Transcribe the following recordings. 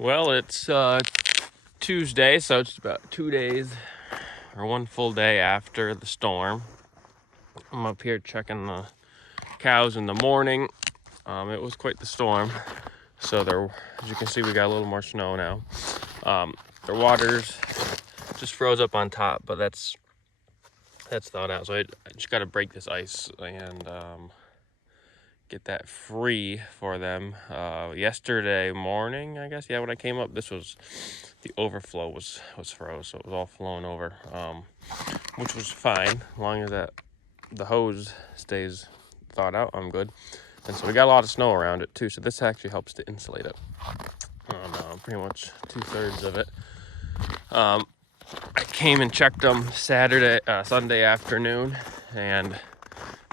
Well, it's Tuesday, so it's about 2 days or one full day after the storm. I'm up here checking the cows in the morning. It was quite the storm, so there, as you can see, we got a little more snow now. The waters just froze up on top, but that's thawed out. So I just got to break this ice and get that free for them. Yesterday morning, I guess, when I came up, the overflow was froze, so it was all flowing over, which was fine. As long as the hose stays thawed out, I'm good. And so we got a lot of snow around it too, so this actually helps to insulate it on pretty much 2/3 of it. I came and checked them Sunday afternoon, and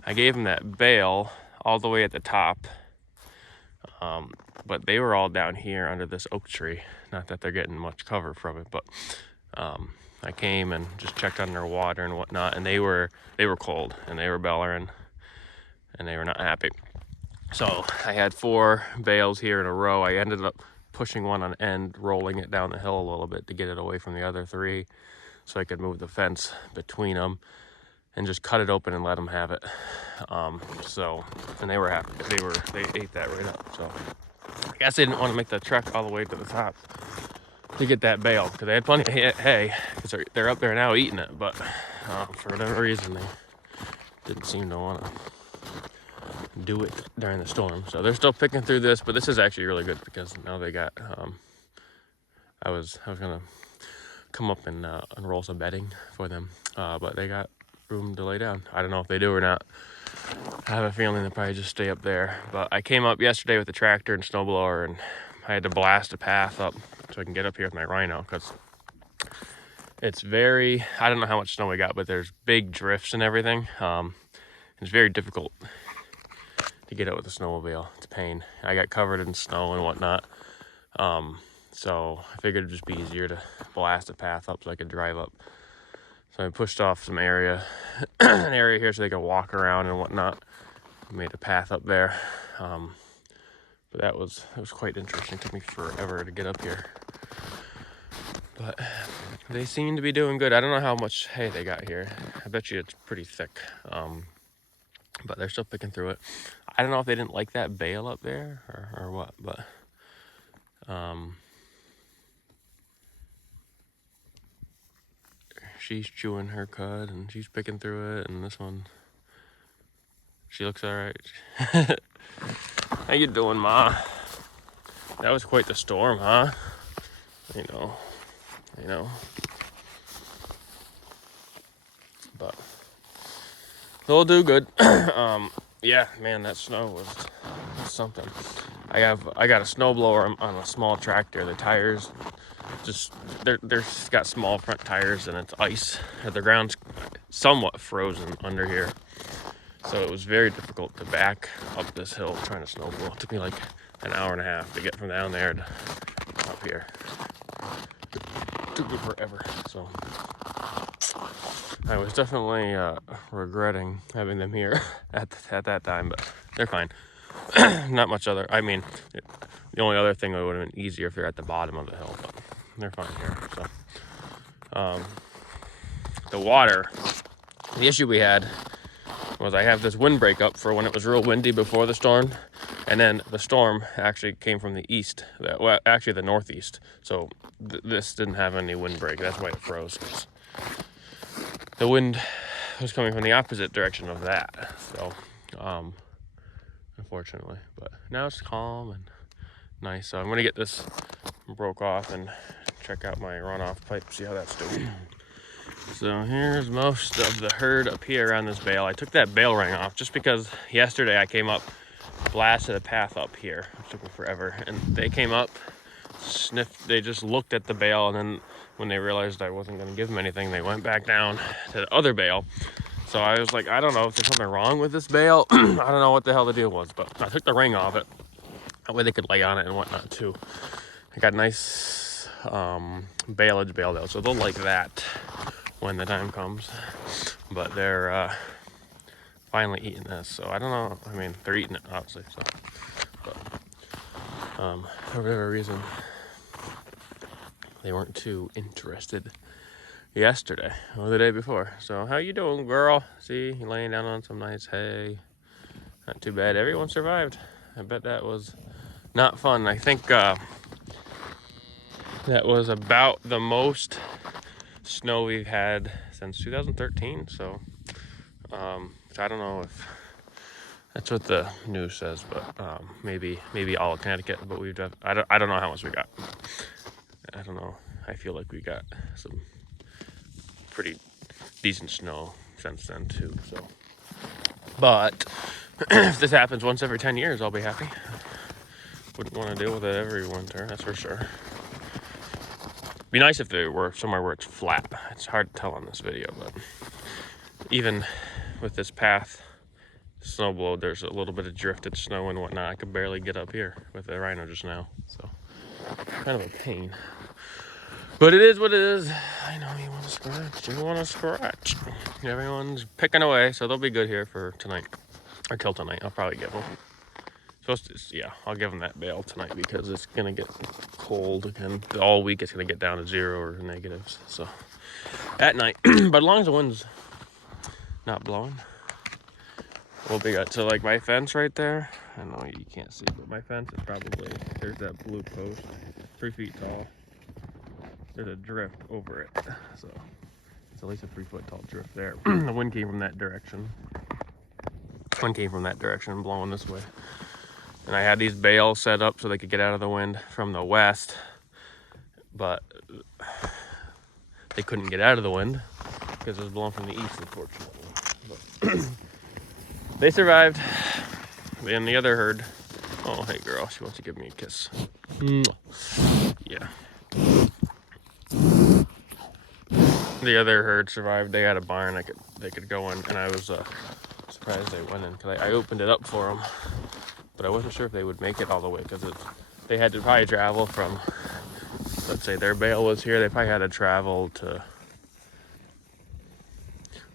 I gave them that bale all the way at the top, but they were all down here under this oak tree. Not that they're getting much cover from it, but I came and just checked on their water and whatnot, and they were cold, and they were bellering, and they were not happy. So I had 4 bales here in a row. I ended up pushing one on end, rolling it down the hill a little bit to get it away from the other 3, so I could move the fence between them and just cut it open and let them have it. And they were happy. They ate that right up. So I guess they didn't want to make the trek all the way to the top to get that bale, because they had plenty of hay, because they're up there now eating it, but for whatever reason they didn't seem to want to do it during the storm. So they're still picking through this, but this is actually really good, because now they got I was gonna come up and unroll some bedding for them, but they got room to lay down. I don't know if they do or not. I have a feeling they'll probably just stay up there. But I came up yesterday with the tractor and snowblower, and I had to blast a path up so I can get up here with my Rhino, because it's I don't know how much snow we got, but there's big drifts and everything. It's very difficult to get out with a snowmobile. It's a pain. I got covered in snow and whatnot. So I figured it'd just be easier to blast a path up so I could drive up. So I pushed off some area, an area here so they could walk around and whatnot. Made a path up there. But it was quite interesting. It took me forever to get up here. But they seem to be doing good. I don't know how much hay they got here. I bet you it's pretty thick. But they're still picking through it. I don't know if they didn't like that bale up there or what, but she's chewing her cud and she's picking through it, and this one, she looks all right. How you doing, Ma? That was quite the storm, huh? I know. But they'll do good. Yeah, man, that snow was something. I got a snowblower on a small tractor. The tires they're got small front tires, and it's ice. The ground's somewhat frozen under here, so it was very difficult to back up this hill trying to snowblow. It took me like an hour and a half to get from down there to up here. It took me forever. So I was definitely regretting having them here at that time, but they're fine. Not much other. I mean, the only other thing that would have been easier if they're at the bottom of the hill, but they're fine here. So, the water. The issue we had was I have this windbreak up for when it was real windy before the storm, and then the storm actually came from the east. Well, actually the northeast. So this didn't have any windbreak. That's why it froze. The wind was coming from the opposite direction of that. So, unfortunately, but now it's calm and nice. So I'm gonna get this broke off and check out my runoff pipe, see how that's doing. So here's most of the herd up here around this bale. I took that bale ring off just because yesterday I came up, blasted a path up here. It took me forever, and they came up, sniffed. They just looked at the bale, and then when they realized I wasn't going to give them anything, they went back down to the other bale. So I was like, I don't know if there's something wrong with this bale. I don't know what the hell the deal was, but I took the ring off it. That way they could lay on it and whatnot too. I got nice baleage baled out, so they'll like that when the time comes. But they're finally eating this, so I don't know. I mean, they're eating it obviously. So, but for whatever reason, they weren't too interested yesterday or the day before. So how you doing, girl? See, you laying down on some nice hay. Not too bad. Everyone survived. I bet that was not fun. I think that was about the most snow we've had since 2013. So I don't know if that's what the news says, but maybe all of Connecticut. But we've done. I don't know how much we got. I don't know. I feel like we got some pretty decent snow since then too. So, but if this happens once every 10 years, I'll be happy. Wouldn't want to deal with it every winter, that's for sure. Be nice if they were somewhere where it's flat. It's hard to tell on this video, but even with this path snowblow, there's a little bit of drifted snow and whatnot. I could barely get up here with the Rhino just now, so kind of a pain. But it is what it is. I know you want to scratch. You want to scratch. Everyone's picking away, so they'll be good here for tonight. Or till tonight. I'll probably give them. I'll give them that bale tonight because it's going to get cold again. All week it's going to get down to 0 or negatives. So at night. But as long as the wind's not blowing, we'll be good. So like my fence right there, I know you can't see, but my fence is probably, there's that blue post, 3 feet tall. There's a drift over it, so it's at least a 3 foot tall drift there. The wind came from that direction. Wind came from that direction, blowing this way. And I had these bales set up so they could get out of the wind from the west, but they couldn't get out of the wind because it was blowing from the east, unfortunately. But they survived. And the other herd, oh hey girl, she wants to give me a kiss. Yeah. The other herd survived. They had a barn they could go in, and I was surprised they went in because I opened it up for them, but I wasn't sure if they would make it all the way because they had to probably travel from, let's say their bale was here, they probably had to travel to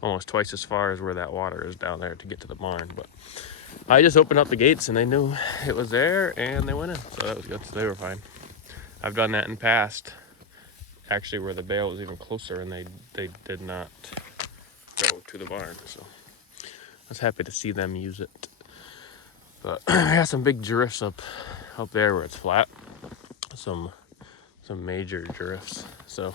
almost twice as far as where that water is down there to get to the barn. But I just opened up the gates and they knew it was there and they went in, so that was good. So they were fine. I've done that in the past, actually, where the bale was even closer and they did not go to the barn. So I was happy to see them use it. But I got some big drifts up there where it's flat. Some major drifts. So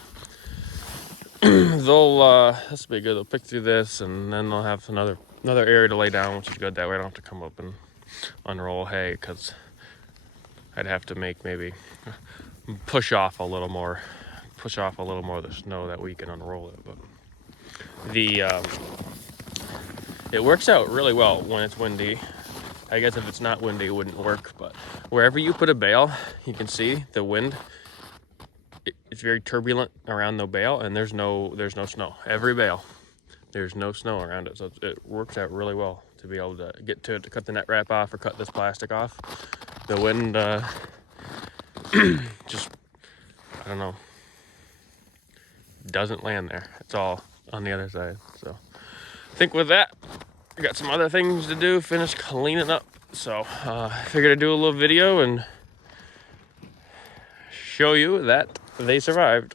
they'll this will be good. They'll pick through this and then they'll have another area to lay down, which is good. That way I don't have to come up and unroll hay, because I'd have to maybe push off a little more of the snow that we can unroll it. But it works out really well when it's windy. I guess if it's not windy it wouldn't work, but wherever you put a bale, you can see the wind, it's very turbulent around the bale, and there's no snow. Every bale, there's no snow around it, so it works out really well to be able to get to it, to cut the net wrap off or cut this plastic off. The wind just, I don't know, doesn't land there. It's all on the other side. So I think with that, I got some other things to do, finish cleaning up. So I figured I'd do a little video and show you that they survived.